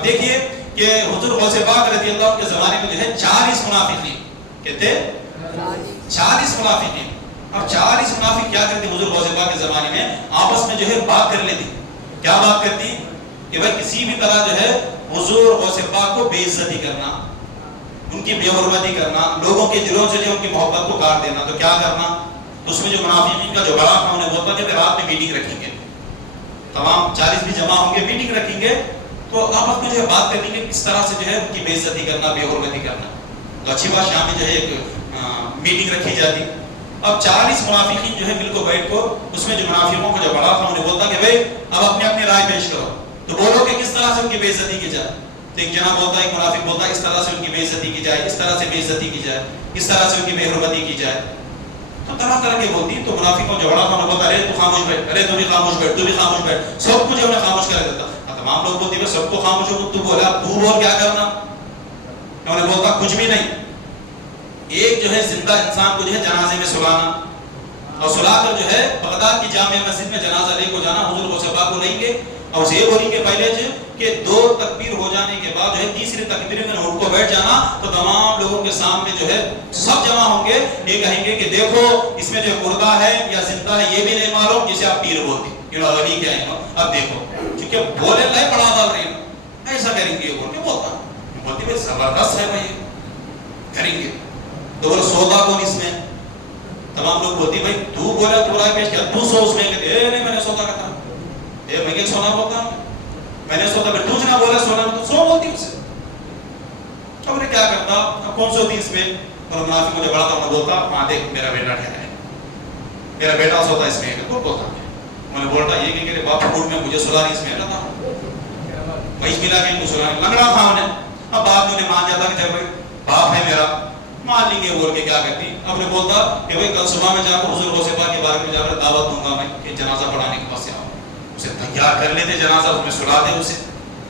اب دیکھیے کہ حضور غوث پاک رضی اللہ عنہ کے زمانے میں جو ہے 40 منافقین کہتے 40 منافقین. اب 40 منافق کیا کرتے حضور غوث پاک کے زمانے میں آپس میں جو ہے بات کر لیتی. کیا بات کرتی کہ بھائی کسی بھی طرح جو ہے حضور غوث پاک کو بے عزتی کرنا, ان کی بے حرمتی کرنا, لوگوں کے دلوں سے جو ان کی محبت کو کاٹ دینا. تو کیا کرنا, تو اس میں جو منافقین کا جو بڑا کام ہے وہ ہوتا ہے کہ رات میں میٹنگ رکھیں گے, تمام 40 بھی جمع ہوں گے, میٹنگ رکھیں گے, تو آپس میں جو ہے بات کریں گے کس طرح سے جو ہے ان کی بے عزتی کرنا, بے حرمتی کرنا. تو اچھی بات شام میں جو ہے ایک میٹنگ رکھی جاتی. اب 40 منافقین جو ہے مل کو بیٹھ کو, اس میں جو منافقوں کا جو بڑا تھا انہیں بولتا کہ بھائی اب اپنی اپنی رائے پیش کرو, تو بولو کہ کس طرح سے ان کی بے عزتی کی جائے. تو ایک جناب ہوتا ہے, ایک منافق بولتا ہے اس طرح سے ان کی بے عزتی کی جائے, اس طرح سے بے عزتی کی جائے, اس طرح سے ان کی بے حرمتی کی جائے. تو طرح طرح کی بولتی. تو منافقوں جو بڑا تھا انہیں بولتا ارے تو خاموش بیٹھ, ارے تو بھی خاموش بیٹھ, تو بھی خاموش بیٹھ, سب کچھ انہیں خاموش کر دیتا. تمام لوگ بولتے ہیں سب کو خاموش ہو, تو بولا تو بول کیا کرنا. انہیں بولتا کچھ بھی نہیں, ایک جو ہے زندہ انسان کو جو ہے جنازے میں سلانا, اور سلا کر جو ہے بغداد کی جامع مسجد میں جنازہ لے کو جانا, حضور غوث پاک کو لیں گے اور اسے یہ بولیں گے پہلے جو کہ 2 تکبیر ہو جانے کے بعد جو ہے تیسری تکبیر میں اٹھ کو بیٹھ جانا. تو تمام لوگوں کے سامنے جو ہے سب جمع ہوں گے, یہ کہیں گے کہ دیکھو اس میں جو مردہ ہے یا زندہ ہے یہ بھی نہیں معلوم, جسے آپ پیر بولتے غنی کیا ہے. اب دیکھو کیونکہ بولے لائے پڑھا ڈال رہے ہیں, ایسا کریں گے بول کے بولتا بولتی بھائی زبردست ہے بھائی کریں گے. تو بولے سودا کون اس میں, تمام لوگ بولتی بھائی تو بولا تو رائے پیش کیا, تو سو اس میں کہ اے نہیں میں نے سودا کرتا, اے میں کہ سونا بولتا ہوں, میں نے سودا پھر تو نہ بولا سونا, تو سو بولتی اسے. اب نے کیا کرتا, اب کون سو 30 میں, اور منافق مجھے بڑا تھا, بولتا ہاں دیکھ میرا بیٹا ٹھہرا ہے, میرا بیٹا سوتا اس میں, تو بولتا میں نے بولتا یہ کہ میرے باپ کوٹ میں مجھے سلا نہیں اس میں رہتا, وہی ملا کے ان کو سلا لنگڑا تھا انہیں. اب بعد میں انہیں مان جاتا کہ جب باپ ہے میرا مان لیں گے بول کے کیا کرتی. اب نے بولتا کہ بھائی کل صبح میں جا کر حضور غوث پاک کے بارے میں جا کر دعوت دوں گا میں کہ جنازہ پڑھانے کے پاس سے آؤ, اسے تیار کر لیتے جنازہ, اس میں سلا دے اسے.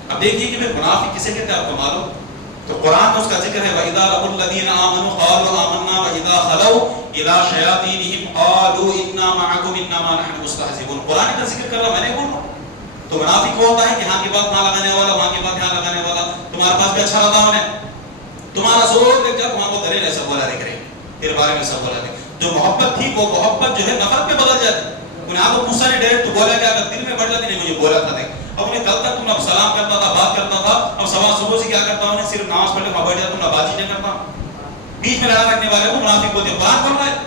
اب دیکھیے کہ میں منافق کسے کہتے ہیں آپ کو معلوم, تو قرآن میں اس کا ذکر ہے وَإِذَا لَقُوا الَّذِينَ آمَنُوا قَالُوا آمَنَّا وَإِذَا خَلَوْا إِلَىٰ شَيَاطِينِهِمْ قَالُوا إِنَّا مَعَكُمْ إِنَّمَا نَحْنُ مُسْتَهْزِئُونَ. قرآن کا ذکر کر رہا میں نہیں بول رہا. تو منافق وہ ہوتا ہے کہ ہاں کی بات وہاں لگانے والا, وہاں کی بات یہاں لگانے والا, تمہارے پاس بھی اچھا لگا انہیں, تمہارا زور دیکھ کر وہاں کو دلیل ایسا بولا دیکھ رہے ہیں, تیرے بارے میں سب بولا دیکھ. جو محبت تھی وہ محبت جو ہے نفرت میں بدل جاتی. انہیں آپ کو غصہ نہیں ڈائریکٹ تو بولا کیا, اگر دل میں بڑھ جاتی نہیں مجھے بولا تھا دیکھ. اب انہیں کل تک تم سلام کرتا تھا, بات کرتا تھا, اب صبح سے کیا کرتا ہوں, صرف نماز پڑھ کے بیٹھ جاتا ہوں, بات چیزیں کرتا ہوں. بیچ میں لڑا رکھنے والے کو منافق بولتے ہیں, قرآن پڑھ رہا ہے.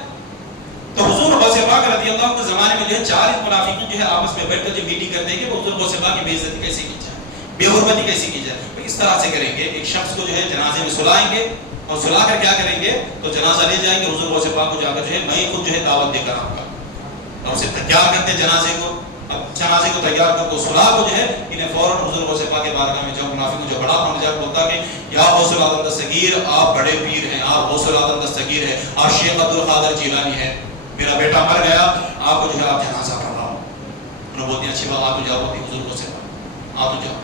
تو حضور غوث پاک رضی اللہ عنہ کے زمانے میں جو ہے 40 منافقین جو ہے آپس میں بیٹھ کر جو میٹنگ کرتے ہیں کہ حضور غوث پاک کی بے عزتی کیسے کی جائے, بے حرمتی کیسے کی جائے. اس طرح سے کریں گے, ایک شخص کو جو ہے جنازے میں سلائیں گے, اور سلا کر کیا کریں گے, تو جنازہ لے جائیں گے حضور غوث پاک کو جا کر جو ہے میں خود جو ہے دعوت دے کر آؤں گا, اور اسے تیار کرتے جنازے کو. اب جنازے کو تیار کر کو سلا کو جو ہے انہیں فوراً حضور غوث پاک کے بارگاہ میں جو منافق جو بڑا تھا جب بولتا کہ یا غوث العظم دستگیر آپ بڑے پیر ہیں, آپ غوث العظم دستگیر ہیں, آپ شیخ عبد القادر جیلانی ہیں, میرا بیٹا مر گیا, آپ کو جو ہے آپ جنازہ پڑھاؤ. انہوں بولتی ہیں اچھی بات, آپ تو جاؤ, ہوتی حضور غوث پاک آپ تو جاؤ,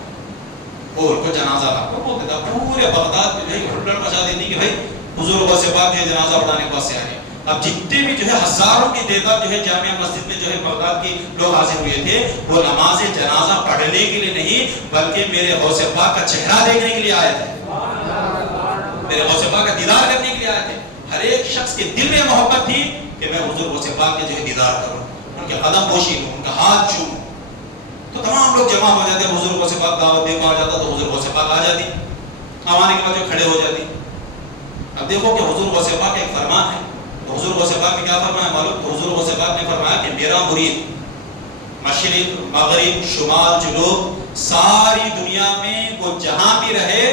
اور کو جنازہ لا کو بولتے تھا. پورے بغداد میں بھائی ہلڑ مچا دیتی کہ بھائی حضور غوث پاک کے جنازہ پڑھانے کے پاس سے آئے. اب جتنے بھی جو ہے ہزاروں کی تعداد جو ہے جامع مسجد میں جو ہے بغداد کے لوگ حاضر ہوئے تھے, وہ نماز جنازہ پڑھنے کے لیے نہیں بلکہ میرے غوث پاک کا چہرہ دیکھنے کے لیے آئے تھے, میرے غوث پاک کا دیدار کرنے کے لیے آئے تھے. ہر ایک شخص کے دل میں محبت تھی کہ میں حضور غوث پاک کے جو ہے دیدار کروں, ان کے قدم پوشی لوں, ان کا ہاتھ چھوؤں. تو تمام لوگ جمع ہو جاتے, حضور غوث پاک دعوت دے پا جاتا تو حضور غوث پاک آ جاتی, آنے کے بعد جو کھڑے ہو جاتی. اب دیکھو کہ حضور غوث پاک کا ایک فرمان ہے, حضور غوث پاک نے کیا فرمایا معلوم, حضور غوث پاک نے فرمایا کہ میرا مرید مشرق مغرب شمال جنوب ساری دنیا میں وہ جہاں بھی رہے,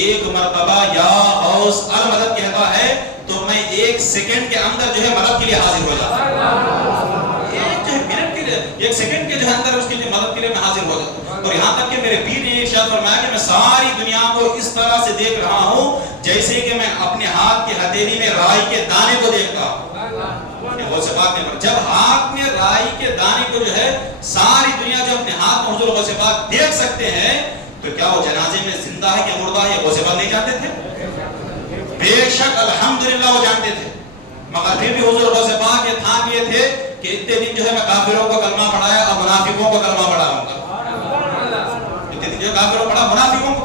ایک مرتبہ یا غوث المدد کہتا ہے تو میں 1 سیکنڈ کے اندر جو ہے مدد کے لیے حاضر ہو جاتا ہوں. ایک جو ہے منٹ کے لیے 1 سیکنڈ کے جو اندر اس کے لیے مدد کے لیے میں حاضر ہو جاتا ہوں. اور یہاں تک کہ میرے پیر نے ارشاد فرمایا کہ میں ساری دنیا کو اس طرح سے دیکھ رہا ہوں جیسے کہ میں اپنے ہاتھ کی ہتھیلی میں رائی کے دانے کو دیکھتا ہوں. غوث پاک نے جب ہاتھ میں رائی کے دانے کو جو ہے ساری دنیا جو اپنے ہاتھ میں حضور غوث پاک دیکھ سکتے ہیں, تو کیا وہ جنازے میں زندہ ہے کہ مردہ ہے غوث پاک نہیں جانتے تھے؟ بے شک الحمدللہ وہ جانتے تھے, مگر پھر بھی حضور غوث پاک یہ تھام لیے تھے کہ اتنے دن جو ہے میں کافروں کو کلمہ پڑھایا, اب منافقوں کو کلمہ پڑھاؤں گا. اتنے دن جو کافروں کو پڑھا, منافقوں کو